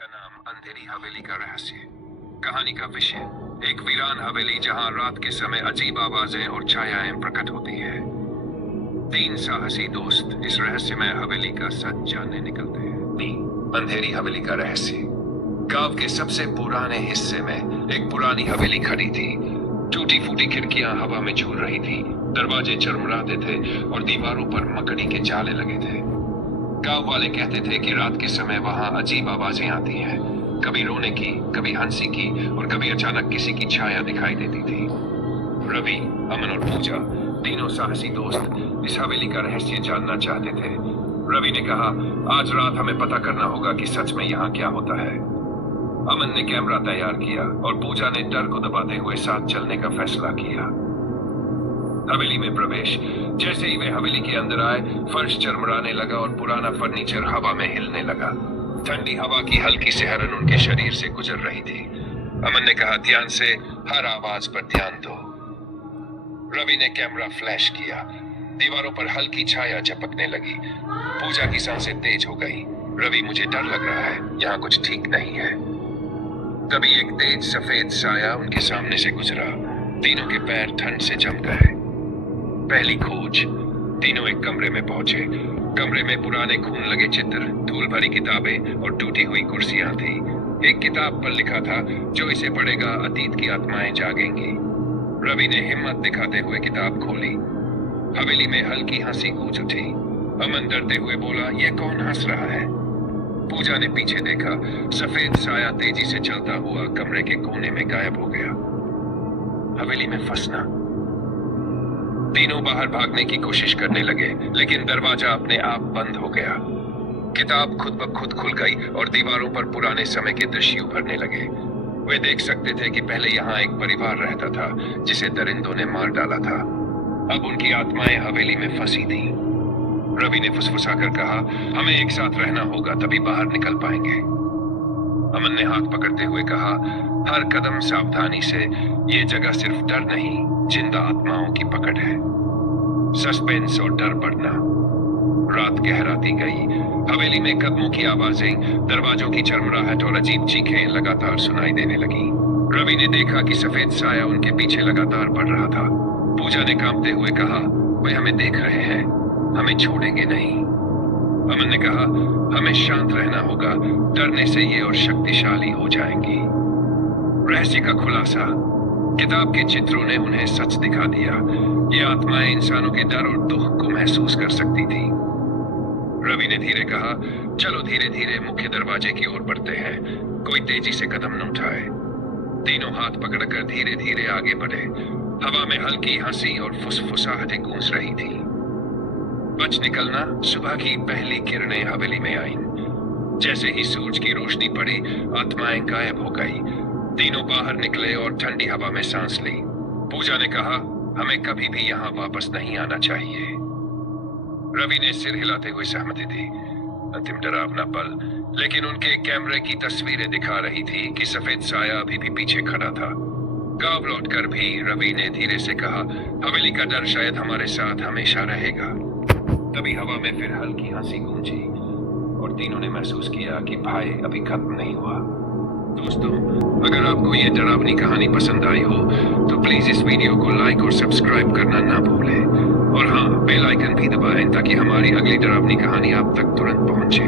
का नाम अंधेरी हवेली का रहस्य। कहानी का विषय एक वीरान हवेली जहां रात के समय अजीब आवाजें और छायाएं प्रकट होती है। तीन साहसी दोस्त इस रहस्यमय हवेली का सच जानने निकलते हैं। अंधेरी हवेली का रहस्य। गांव के सबसे पुराने हिस्से में एक पुरानी हवेली खड़ी थी। टूटी फूटी खिड़कियां हवा में झूल रही थी, दरवाजे चरमराते थे और दीवारों पर मकड़ी के जाले लगे थे। गांव वाले कहते थे कि रात के समय वहां अजीब आवाजें आती हैं, कभी रोने की, कभी हंसी की और कभी अचानक किसी की छाया दिखाई देती थी। रवि, अमन और पूजा, तीनों साहसी दोस्त इस हवेली का रहस्य जानना चाहते थे। रवि ने कहा, आज रात हमें पता करना होगा कि सच में यहाँ क्या होता है। अमन ने कैमरा तैयार किया और पूजा ने डर को दबाते हुए साथ चलने का फैसला किया। हवेली में प्रवेश। जैसे ही वे हवेली के अंदर आए, फर्श चरमराने लगा और पुराना फर्नीचर हवा में हिलने लगा। ठंडी हवा की हल्की सिहरन उनके शरीर से गुजर रही थी। अमन ने कहा, ध्यान से, हर आवाज पर ध्यान दो। रवि ने कैमरा फ्लैश किया। दीवारों पर हल्की छाया झपकने लगी। पूजा की सांसें तेज हो गई। रवि, मुझे डर लग रहा है, यहाँ कुछ ठीक नहीं है। तभी एक तेज सफेद साया उनके सामने से गुजरा। तीनों के पैर ठंड से जम गए। पहली खोज। तीनों एक कमरे में पहुंचे। कमरे में पुराने खून लगे चित्र, धूल भरी किताबें और टूटी हुई कुर्सियां थी। एक किताब पर लिखा था, जो इसे पढ़ेगा अतीत की आत्माएं जागेंगी। रवि ने हिम्मत दिखाते हुए किताब खोली। हवेली में हल्की हंसी गूंज उठी। अमन डरते हुए बोला, ये कौन हंस रहा है? पूजा ने पीछे देखा। सफेद साया तेजी से चलता हुआ कमरे के कोने में गायब हो गया। हवेली में फंसना। तीनों बाहर भागने की कोशिश करने लगे, लेकिन दरवाजा अपने आप बंद हो गया। किताब खुद ब खुद खुल गई और दीवारों पर पुराने समय के दृश्य उभरने लगे। वे देख सकते थे कि पहले यहाँ एक परिवार रहता था, जिसे दरिंदों ने मार डाला था। अब उनकी आत्माएं हवेली में फंसी थीं। रवि ने फुसफुसाकर कहा, हमें एक साथ रहना होगा, तभी बाहर निकल पाएंगे। अमन ने हाथ पकड़ते हुए कहा, हर कदम सावधानी से, ये जगह सिर्फ डर नहीं, जिंदा आत्माओं की पकड़ है। सस्पेंस और डर बढ़ना। रात गहराती गई। हवेली में कदमों की आवाजें, दरवाजों की चरमराहट और अजीब चीखें लगातार सुनाई देने लगी। रवि ने देखा कि सफेद साया उनके पीछे लगातार बढ़ रहा था। पूजा ने कांपते हुए कहा, वे हमें देख रहे हैं, हमें छोड़ेंगे नहीं। अमन ने कहा, हमें शांत रहना होगा, डरने से ये और शक्तिशाली हो जाएंगी। रहस्य का खुलासा। किताब के चित्रों ने उन्हें सच दिखा दिया। ये आत्माएं इंसानों के डर और दुख को महसूस कर सकती थी। रवि ने धीरे कहा, चलो धीरे धीरे मुख्य दरवाजे की ओर बढ़ते हैं, कोई तेजी से कदम न उठाए। तीनों हाथ पकड़कर धीरे धीरे आगे बढ़े। हवा में हल्की हंसी और फुसफुसाहटें गूंज रही थी। बच निकलना। सुबह की पहली किरणें हवेली में आईं। जैसे ही सूरज की रोशनी पड़ी, आत्माएं गायब हो गई। तीनों बाहर निकले और ठंडी हवा में सांस ली। पूजा ने कहा, हमें कभी भी यहाँ वापस नहीं आना चाहिए। रवि ने सिर हिलाते हुए सहमति दी। अंतिम डरावना पल, लेकिन उनके कैमरे की तस्वीरें दिखा रही थी कि सफेद साया अभी भी पीछे खड़ा था। गांव लौटकर भी रवि ने धीरे से कहा, हवेली का डर शायद हमारे साथ हमेशा रहेगा। तभी हवा में फिर हल्की हंसी गूंजी और तीनों ने महसूस किया कि भय अभी खत्म नहीं हुआ। दोस्तों, अगर आपको ये डरावनी कहानी पसंद आई हो तो प्लीज इस वीडियो को लाइक और सब्सक्राइब करना ना भूलें। और हाँ, बेल आइकन भी दबाएं ताकि हमारी अगली डरावनी कहानी आप तक तुरंत पहुंचे।